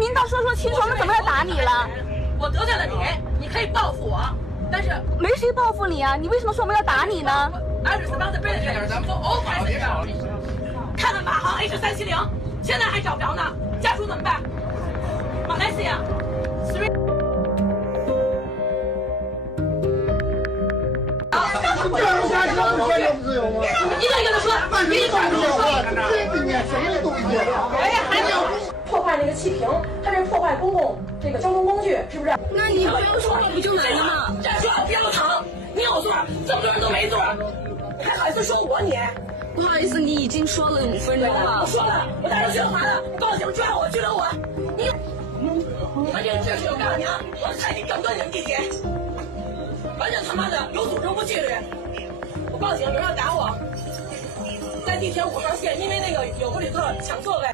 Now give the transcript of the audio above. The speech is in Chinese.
您倒说清楚，我们怎么要打你了？我得罪了你，你可以报复我，但是没谁报复你啊！你为什么说我们要打你呢？Responsibility， 咱们从 O 开始。看看马航 H370，现在还找不着呢，家属怎么办？马来西亚3。一个一个的说，一个一个的说。哎呀，还有破坏那个气瓶，他这破坏公共这个交通工具，是不是？那你不要说不就来了吗？站住！不要躺！你有座，这么多人都没座，还好意思说我你？不好意思，你已经说了5分钟了。我说了，我带着宣华的，报警抓我，拘留我。你们这个秩序，我告诉你啊，我踩你整顿你们地铁，完全他妈的有组织无纪律。我报警，有人要打我，在地铁5号线，因为那个有个旅客抢座位。